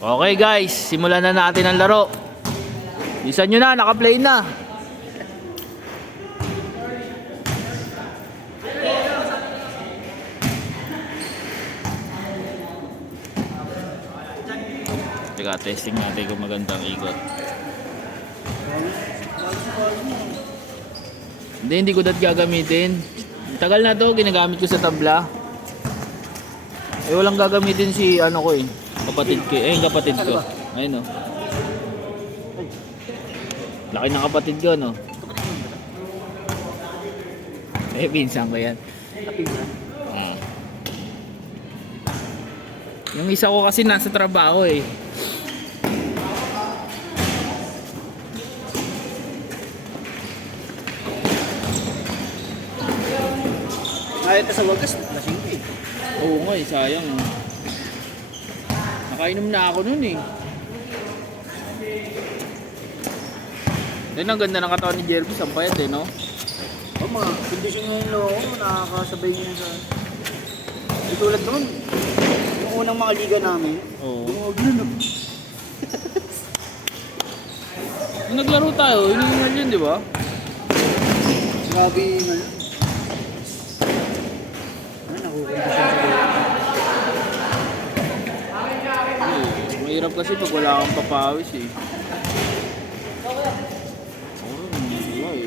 Okay guys, simulan na natin ang laro. Bilisan nyo na, naka-play na. Teka, testing natin kung magandang ikot. Hindi ko gagamitin. Tagal na to, ginagamit ko sa tabla. Walang gagamitin si ano ko kapatid ko. Yung kapatid ko. Ayun o. Laki ng kapatid ko, no? Pinsan ko yan. Yung isa ko kasi nasa trabaho Kahit sa wagas, lasing ko Oo nga sayang. Nakainom na ako nun Yan ang ganda ng katawan ni Jervis, ang payat no? Mga kondisyon ngayon loko, nakakasabay niya sa... Di tulad noon, yung unang mga liga namin, gumagano. Nung naglaro tayo, inuungan yun, di ba? Grabe yung ano. Nakukondisyon sa Mahirap kasi pag wala kang papawis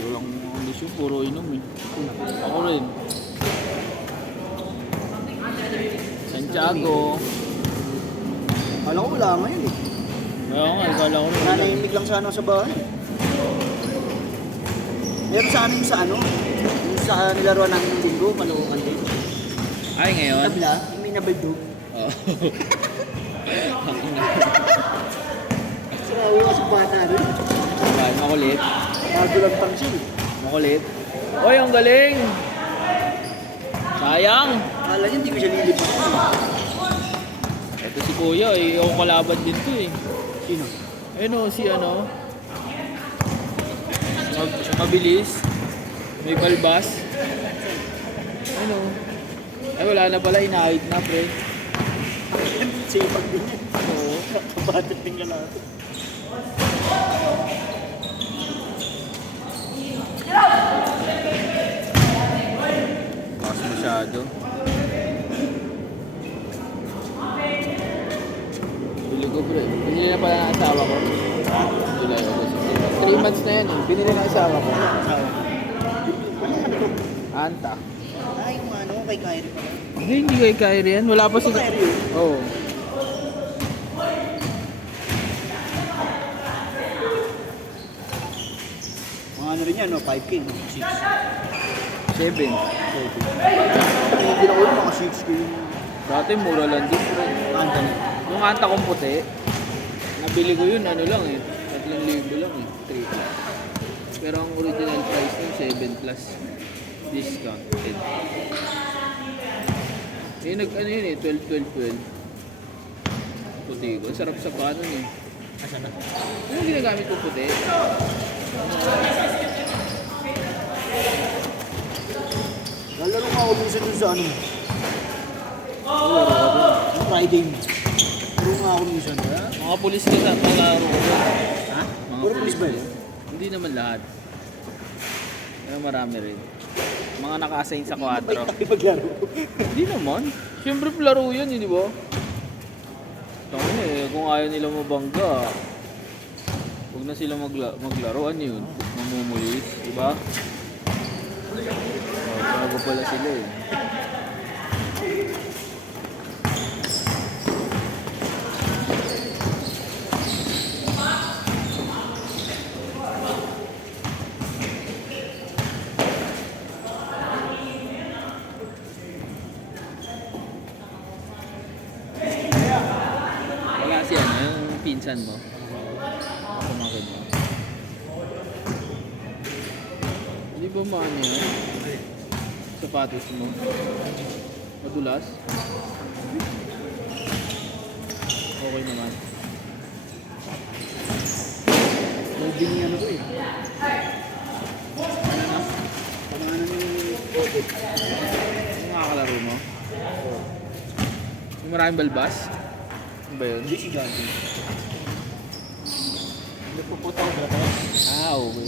Walang kondisyon, puro inom Ako rin. Santiago. Kala ko wala ngayon Kaya nga, kala ko rin. Nanahimik lang sana sa bahay. Meron sa amin sa ano, yung sa nilaruan namin ng linggo, malukan din. Ay, ngayon? Tabla, yung may nabaldog. Oo. Sa uwa sa bata rin. Makulit. Magulang pang siya Makulit. Oy, ang galing! Sayang! Kala niya hindi ko siya lilipat. Ito si Kuya, ako kalaban din to Sino? Si mabilis. May balbas. Ay, wala na pala, inahid na, pre. Sipag din yan. Oo. Kabatat din ka natin. Mas masyado. Bili ko, pre. Binili na pala ng asawa ko. July, August, September. 3 months na yan Binili ng asawa ko. Anta. Ay, kung ano, kay Kyrie pala. Hindi kay Kyrie yan. Wala pa sa... Kyrie yun? Oo. Mga ano rin yan, no? 5K, no? 6. 7. Hindi na ulo, mga 6K yun. Dati mura lang din, pre. Anta na. Yung anta kong puti, nabili ko yun, 3,000 lang 3. Pero ang original price nun, 7 plus discounted. Yun 12. Puti ko. Ang sarap sa panon Asa na? Ano yung ginagamit ko puti? Lalaro nga ako minsan dun sa ano. Oo, Yung Friday mo. Laro nga ako minsan. mga pulis ka sa palaro ko. Ha? Mga Puro pulis ba yun? Hindi naman lahat. Pero marami rin. Mga naka-assign sa 4. Tayo maglaro. Hindi naman. Siyempre laro yan, di ba? Kung ayaw nila mabangga, huwag na sila maglaro. Ano yun? Mamumulis, di ba? Bago pala sila Wala si yung pinsan mo. Kumakin mo. Hindi ba maano yan? Sapatos mo. Madulas? Okay naman. Moving ano ko Ano na? Pangalan ng COVID. Ano nakakalaro mo? Yung maraming balbas? Ano ba yun? Hindi si Johnson. Nagpuputa ko brother. Ah, okay.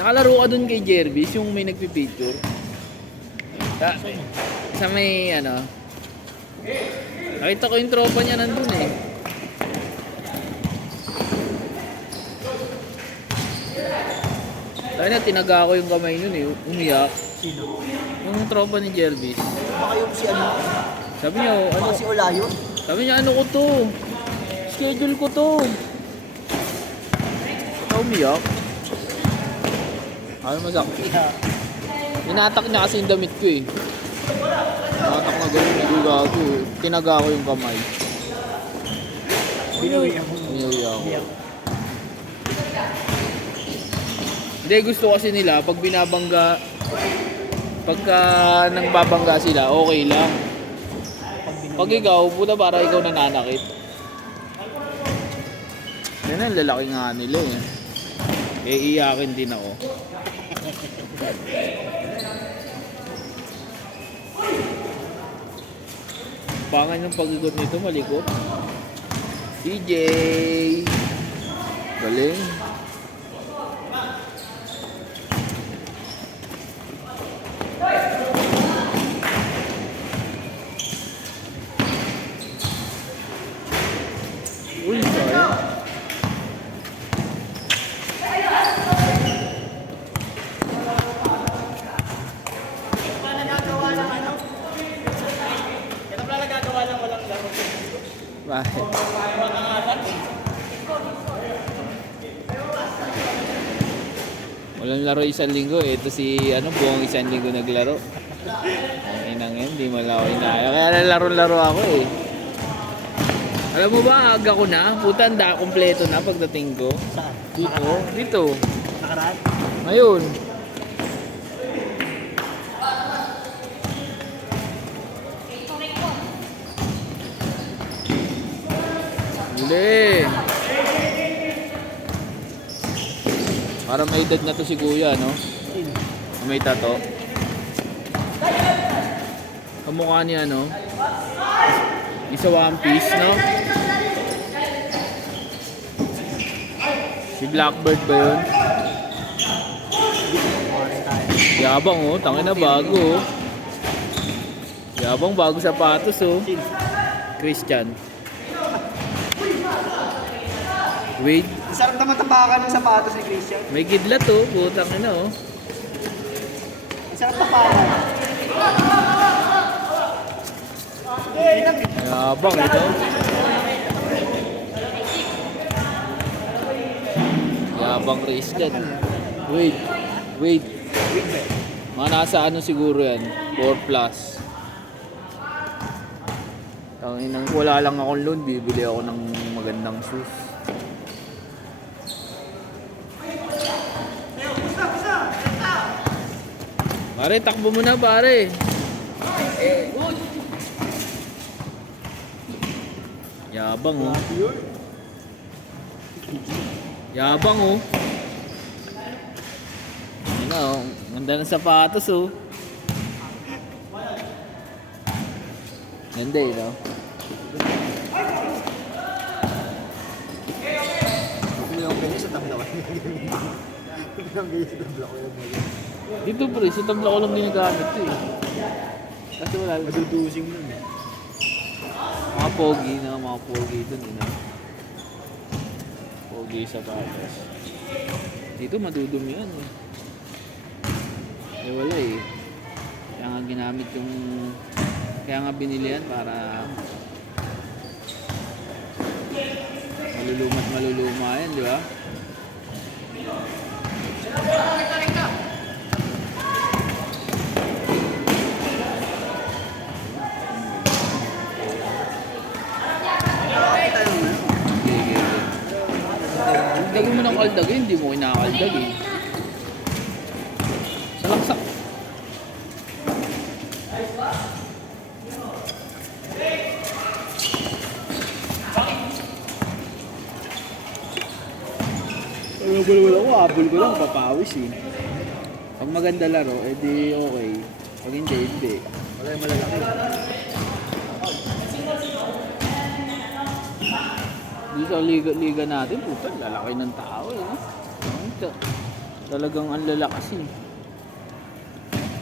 Nakalaro ka dun kay Jervis, yung may nagpipicture. Sa may ano. Nakita ko yung tropa niya nandun eh. Tayo na, tinaga ko yung kamay nun eh. Umiyak. Sino? Yung tropa ni Jervis. Baka yung si ano? Sabi niya, ano? Baka si Olayo? Sabi niya, ano ko to? Schedule ko to. Ito umiyak. Ano masakit? Inatak niya kasi yung damit ko eh. Inatak na gano'n, hindi gago eh. Tinaga ko yung kamay. Binuwi ako. Umiyawi ako. Hindi, gusto kasi nila, pag binabangga, pagka nang babangga sila, okay lang. Pag ikaw, puta para ikaw nananakit. Yan ang lalaki nga nila eh. Iiyakin din ako. Pangan yung pag-ikot nito, malikot. CJ! Galing. Uy, sayang. Bakit? Walang laro isang linggo. Ito si buong isang linggo naglaro. Ang inang yun, di mo lang ako inaya. Kaya nalaro-laro ako eh. Alam mo ba, aga ko na. Puta, kompleto na pagdating ko. Saan? Dito. Dito. Nakaraan? Ngayon. Huli. Parang may edad na to si kuya, no? Sino? May tato. Kamukha niya, no? Isa One Piece, no? Si Blackbird ba yun? Yabang, oh. Tangin na bago, oh. Yabang bago sapatos, oh. Sino? Christian. Wade. Ang sarap naman tapakan ng sapatos ni Christian. May kidlat, oh. Putang ina, oh. Ang sarap tapakan. Yabang ito. Yabang Christian. Wait. Wait. Mga nasa ano siguro yan? 4 plus. Tanginang wala lang akong loan, bibili ako ng magandang shoes. Pare, takbo mo na pare. Yabang oh. Yabang oh. Ano oh, ganda ng sapatos oh. Ganda eh, no? Ilang beses sa tabla ko. Ilang beses sa tabla ko. Dito pre, sa tabla ko lang ginagamit ito eh. Kasi wala lang. Madudusing nun eh. Mga pogi na, mga pogi dun eh, no? Pogi sapatos. Dito madudumi yan eh. Eh wala eh. Kaya nga ginamit yung... Kaya nga binili yan para... Maluluma yan, di ba? Dagin mo ng kaldagin, hindi mo kinakaldag eh. Salaksak. Wala ko, habol ko lang, papawis eh. Pag maganda laro, edi okay. Pag hindi. Wala yung malalaki. Di sa liga natin, puta, lalaki ng tao eh. No? Talagang ang lalakas eh.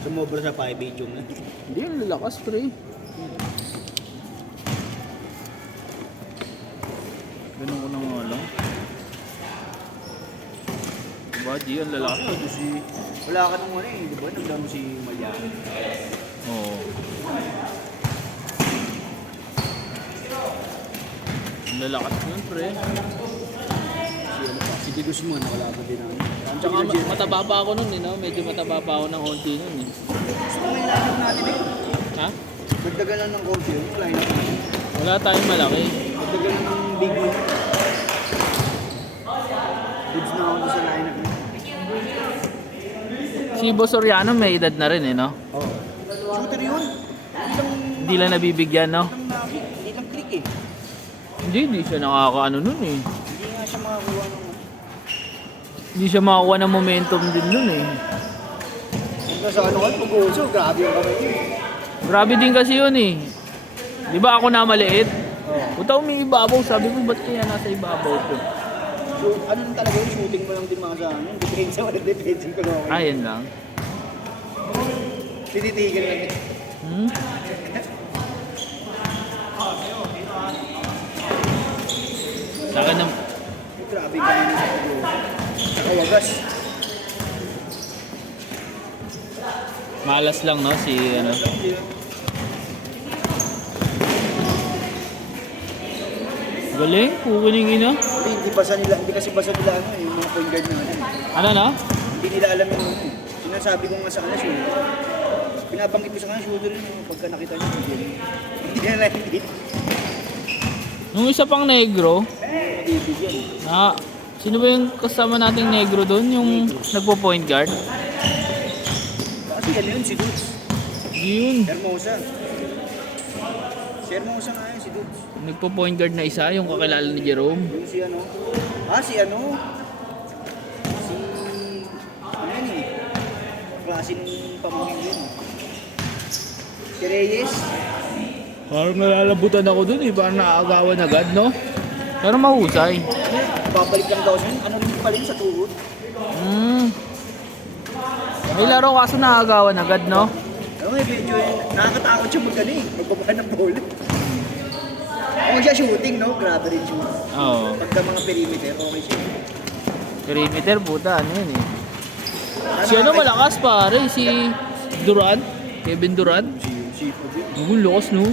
Sumobra sa 5'8" yung na. Hindi, ang lalakas pre. Ganun ko na nga lang. Diba, G, ang lalakas. Wala ka nung ano eh, di ba? Nagdamo si Malya. Oo. Ang lalakas nun pre. Si De Guzman, wala ka din ano. Tsaka mataba pa ako nun eh, no? Medyo mataba pa ako ng konti nun eh. Gusto mo yung line-up natin eh. Ha? Dagdagan lang ng konti yung line-up natin. Wala tayong malaki. Dagdagan lang ng big man. Goods na ako doon sa line-up natin. Si Boss Soriano may edad na rin eh, no? Oo. Shooter yun. Hindi lang nabibigyan, no? Hindi lang click eh. Hindi siya nakakaano nun eh. Hindi nga siya makakuha ng... Hindi siya makakuha ng momentum din nun eh. Nasa ano ka, pag-uso, grabe yung kamay yun. Grabe din kasi yun eh. Di ba ako na maliit? Oo. Puta umiibabaw, sabi ko ba't kaya nasa ibabaw ko? So, ano lang talaga yung shooting mo lang din mga sa ano, depensa mo, depensin ko lang okay. Ayun lang. Tinitigil lang eh. Hmm? Sa akin ng... Grabe yung kamay niya sa pag-uso. Saka wagas. Malas lang no, si ano. Galing, kukuning ina. Hindi basa nila, hindi kasi basa nila ano eh, yung mga point guard na ano. Ano na? Hindi nila alam yung ano. Sinasabi ko nga sa kanila, shooter. Pinabanggit ko sa kanila, shooter yun. Pagka nakita niyo, hindi nila hindi. Nung isa pang negro, Bibigyan. sino ba yung kasama nating negro doon? Yung nagpo-point guard? Kasi yan yun, si Dudes. Yun. Hermosa. Si Hermosa nga yun, si Dudes. Nagpo-point guard na isa, yung kakilala ni Jerome. Yung si ano? Si ano? Si... Ano yun eh? Klase ng pamangkin yun. Si Reyes. Parang nalalabutan ako doon eh, parang naaagawan agad, no? Pero mahusay. Babalik lang daw siya. Ano rin pala yun sa tuhod? May laro kaso naaagawan agad, no? Ano nga, medyo nakakatakot siya magkano eh. Magbaba ng bola. Kung siya shooting, no? Grabe rin shooting. Oo. Pagka mga perimeter, okay siya. Perimeter, puta, ano yun eh. Si ano malakas pare, si Durant, Kevin Durant. Si Sipag yun. Ang lakas, no?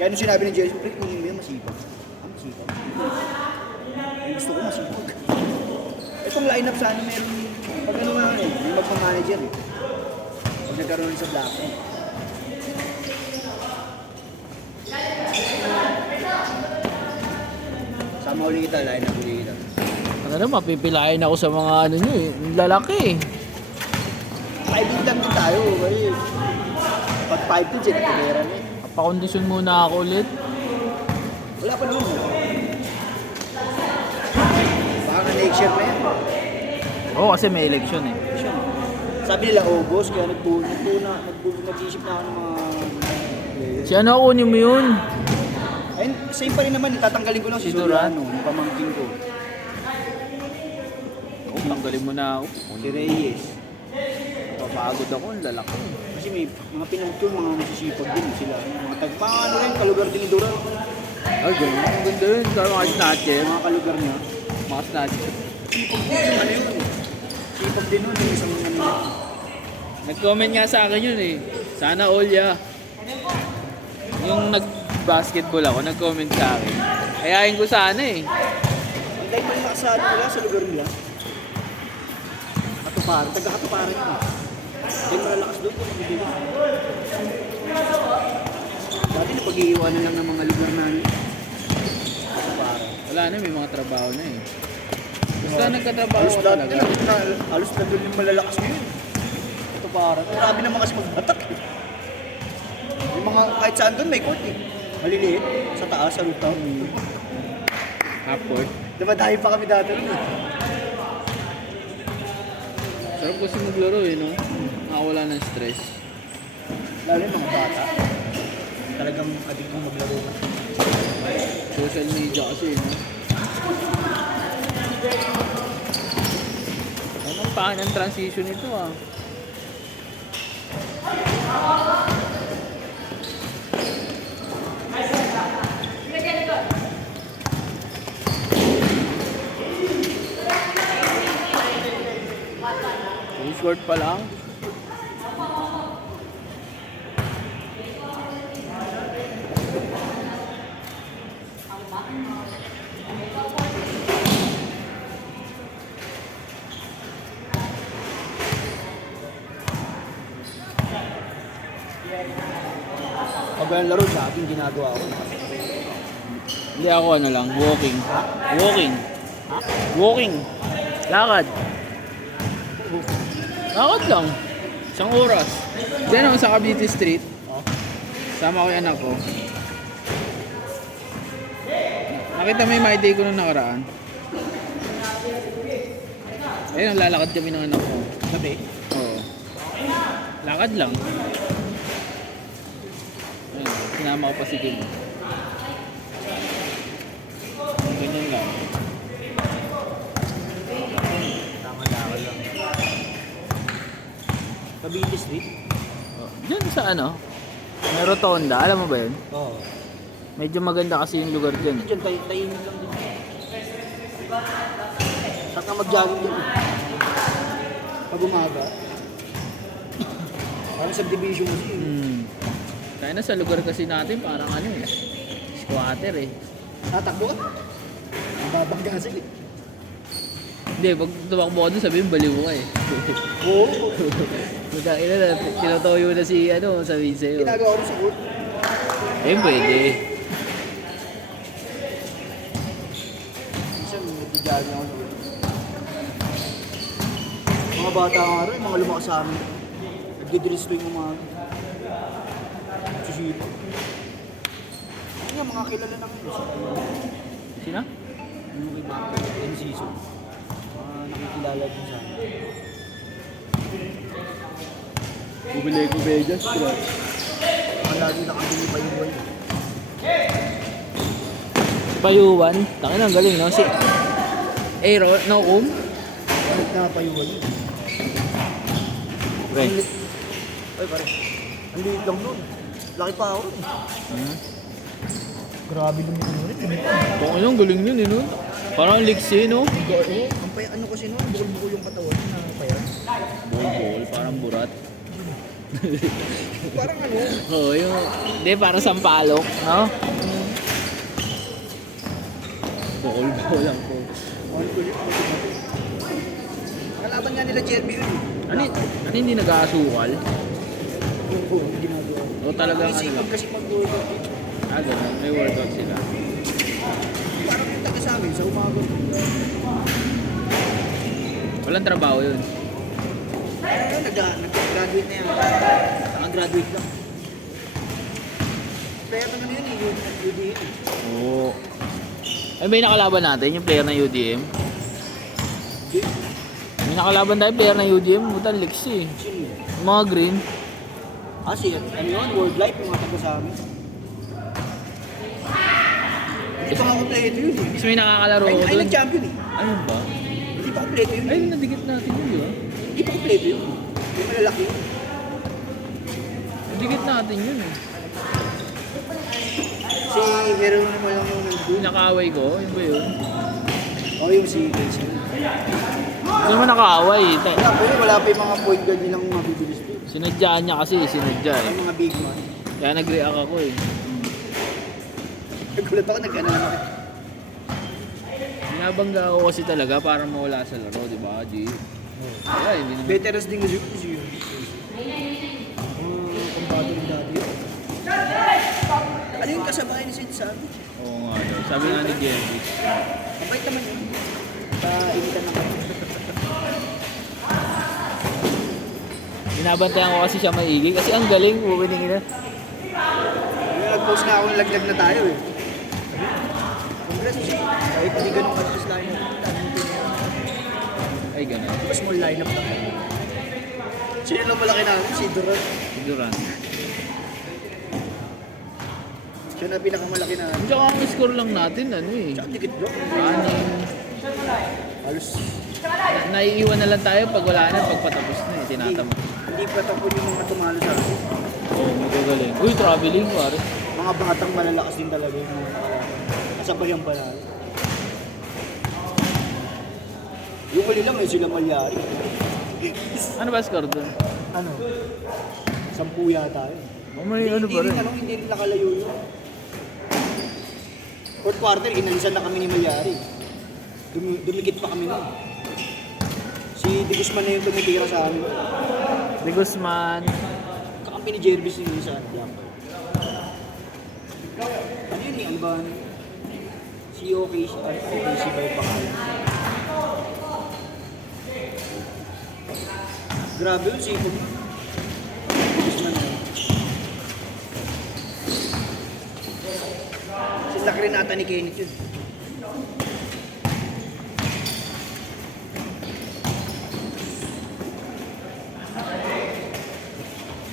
Kaya nung sinabi ni Jason, Rick, kunin mo yun, masipag. Masipag. Ay, gusto ko masipag. Itong lineup sana meron, pag ano nga eh, may magmamanager eh. Pag nagkaroon sa black. Sama ulit kita, lineup ulit kita. Ano na, mapipilayan ako sa mga ano nyo eh. Ang lalaki eh. Kaibigan lang din tayo, kasi pag 5 din, nagkabera na eh. Papakondisyon muna ako ulit. Wala pa naman. Baka nga next year na yan. Oo, kasi may election eh. Sabi nila August, kaya nag-isip na ako ng mga players. Si ano, kunin mo yun? Ayun, same pa rin naman, tatanggalin ko lang si Si Duran? Soriano, yung pamangkin ko. Oo, tanggalin mo na ako. Si Reyes. Papagod ako, ang lalaki. Kasi may mga pinagtun, mga masisipag din sila. Mga ano rin, kalugar din ni Duran. Ay, gano'n. Ang ganda yun. Kaya mga snatcher. Mga kalugar niya. Mga snatcher. Sipag din yung ano yun. Sipag din nun, yung isang ano. Nag-comment nga sa akin yun eh. Sana all ya. Yung nag-basketball ako, nag-comment sa akin. Ayahin ko sana eh. Ang dahil pa yung nakasaan nila sa lugar nila. Katuparan, taga-katuparan yun. Hindi malalakas doon kung magbibigay. Dati napag-iiwanan lang ng mga lugar namin. Katuparan. Wala na, may mga trabaho na eh. Basta nagkatrabaho Halos ko lahat talaga. nila, halos na doon yung malalakas ngayon. Katuparan. Marami naman kasi magbatak. Yung mga kahit saan doon may court eh. Maliliit. Sa taas, sa rooftop. Half court. Diba dahil pa kami dati rin eh. Sarap kasi maglaro eh, no? Nakawala ng stress. Lalo yung mga bata. Talagang adik kong maglaro. Social media kasi, no? Anong paan ang transition ito ah? Full short pa lang. Pag ang laro sa akin, ginagawa ko. Hindi ako ano lang, walking. Walking. Walking. Lakad. Lakad lang. Isang oras. Diyan ako sa Cavite Street. Sama ko yung anak ko. Nakita mo yung my day ko nung nakaraan. Ayun, lalakad kami ng anak ko. Gabi? Oo. Lakad lang. Ayun, sinama ko pa si Kim. Ganyan lang. Tama lakad lang. Cavite Street? Diyan sa ano? May rotonda, alam mo ba yun? Oo. Medyo maganda kasi yung lugar dyan. Diyan, tahimik lang din. Saan ka mag-jogging dyan? Pag umaga. Parang subdivision kasi. Kaya na sa lugar kasi natin parang ano eh. Squatter eh. Tatakbo ka? Ang babanggasin eh. Hindi, pag tumakbo ka doon sabihin baliw ka eh. Oo. Magkaina na, tinotoyo na si ano, sabihin sa'yo. Ginagawa ko sa court. Ayun pwede. Minsan, nag-jogging ako sa court. Mga bata nga rin, mga lumakas sa amin. Nagdidilis tuwing umaga. Susito. Hindi nga, mga kilala na ngayon. Sino? Yung iba, yung season. Nakikilala din sa amin. Bumili ko Vegas, bro. Lagi nakabili pa yung buwan. Si Payuwan, tangin ang galing no? Si Aero, no um? Bakit na pa yung buwan? Pre. Ay, pare. Ang liit lang nun. Laki pa ako. Grabe lumitin mo rin. Kung anong galing yun eh no? Parang liksi no? Ang paya, ano kasi nun, bukol-bukol yung katawan na payat. Bol-bol, parang burat. Parang ano, Oo, yung... Hindi, parang sampalok, no? Bol-bol lang po. ano ko yun. Kalaban nga nila Jeremy yun. Ano hindi nag-aasukal? Oo, ginagawa. O talagang Ang ano isipag lang? kasi mag-workout. Ganun. May workout sila. Parang yung taga sa amin, sa umaga. Walang trabaho yun. Ano, nag-graduate na yan. Naka-graduate lang. Pero naman yun, yung UDM. Oo. Ay, may nakalaban natin, yung player ng UDM. May nakalaban tayo, player ng UDM. Butan, liksi. Sino yun? Yung mga green. Ah, ano yun? World Life, yung mga taga sa amin. Ito nga kompleto yun eh. Kasi may nakakalaro ko Ay, dun. nag-champion eh. Ayun ba? Hindi pa kompleto yun. Ay, nadigit natin yun, di ba? Hindi pa kompleto yun. Yung malalaki yun. Nadigit natin yun eh. Si Heron naman lang yung nandun. Yung nakaaway ko, yun ba yun? O yung si Casey. Hindi naman nakaaway. Wala pa yung mga point guard nilang mabibilis doon. Sinadya niya kasi, sinadya eh. Ang mga big man. Kaya nag-react ako eh. Nagulat ako, nag-ano naman. Binabangga ako kasi talaga para mawala sa laro, di ba, G? Kaya hindi naman. Veterans din kasi yun. Pambato rin dati yun. Ano yung kasabay ni Sid sabi? Oo nga daw. Sabi nga ni Jerry. Mabait naman yun. Painitan ng kami. Binabantayan ko kasi siya maigi kasi ang galing, winning na. Yung nag-post nga ako, nalaglag na tayo eh. Congrats mo siya. Kahit hindi ganun ka-post lineup. Ay, gano'n. Small lineup lang. Sino lang malaki namin? Si Duran. Si Duran. Siya na pinakamalaki na. Tsaka ang score lang natin, ano eh. Tsaka dikit bro. Anim. Halos Naiiwan na lang tayo pag wala na, pag patapos na eh. Tinatama. hindi pa tapos yung mga tumalo sa akin. Oo, oh, magagaling. Uy, traveling, pare. Mga batang malalakas din talaga yung mga kasabayan pa na. Yung huli lang, may sila Malyari. Ano ba score doon? Ano? 10 yata yun. Oh, may ano ba rin? Hindi rin nakalayo yun. Fourth quarter, inalisan na kami ni Malyari. Dumikit pa kami nun. Si De Guzman na yung tumitira sa amin. De Guzman. Kakampi ni Jervis yung isa. Ano yun eh? Ano ba? Si OKC ba yung pangalan? Grabe yun si De Guzman na yun. Si laki rin ata ni Kenneth yun.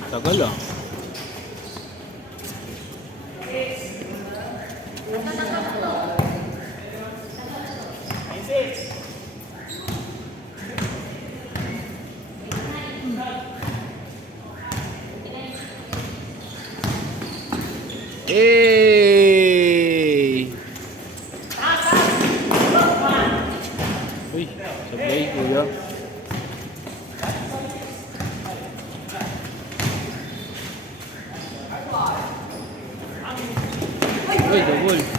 Tagal ah. Hey! Uy, sablay kuya. Uy, double.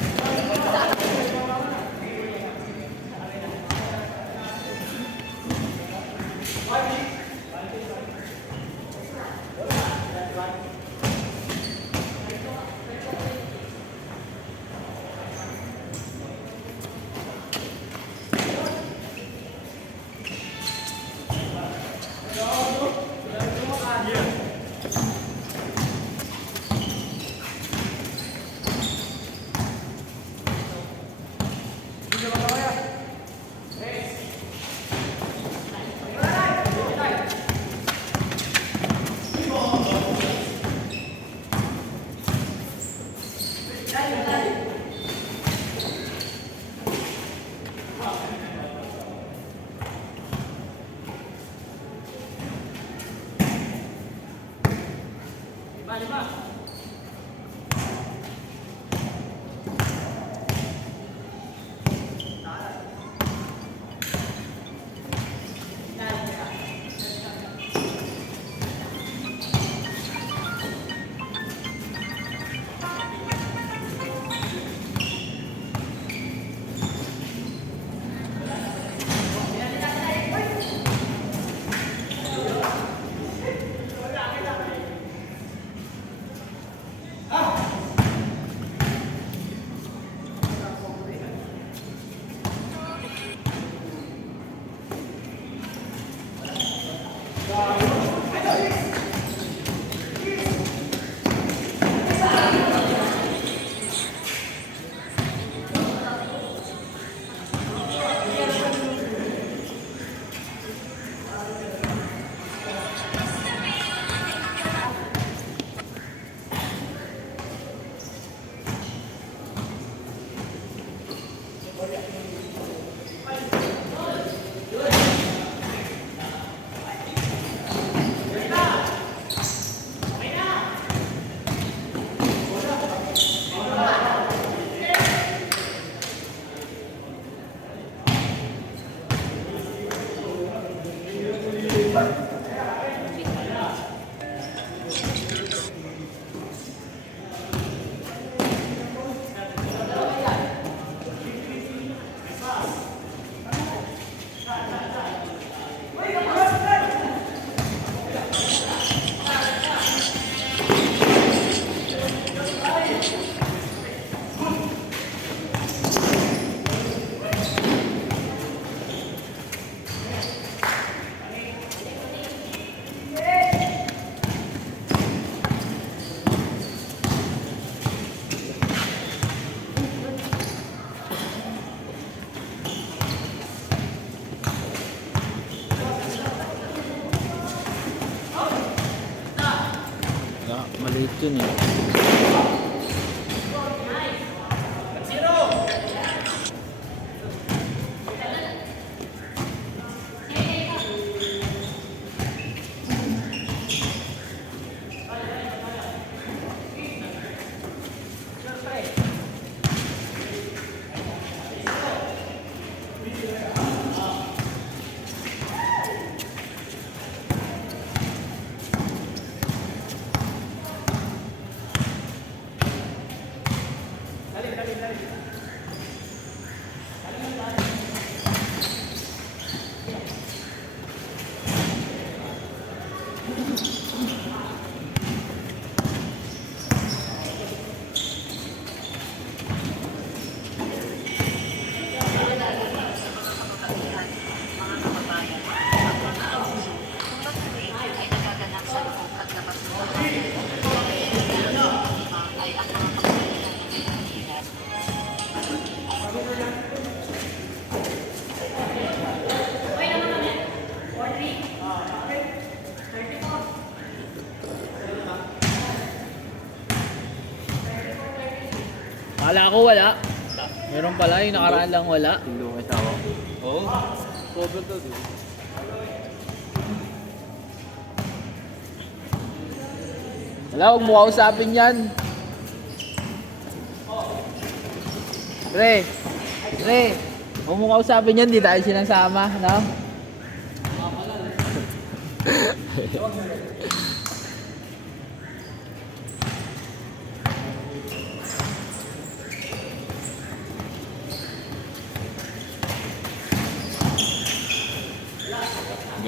Maliit yun eh. Akala ko wala. Meron pala, yung nakaraan lang wala. Tulungan siya ako. Oo. Cover to, di ba? Wala, huwag mo kausapin yan. Re, huwag mo kausapin yan, di tayo sinasama, no?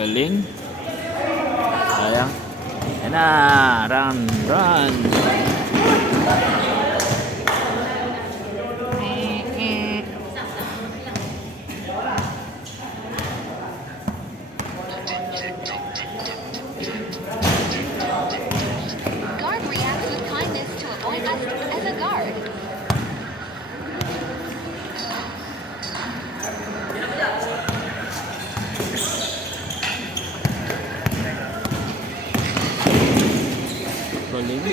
Galing. Sayang. Yan na, run. Guard reacts with kindness to avoid us as a guard. Galing.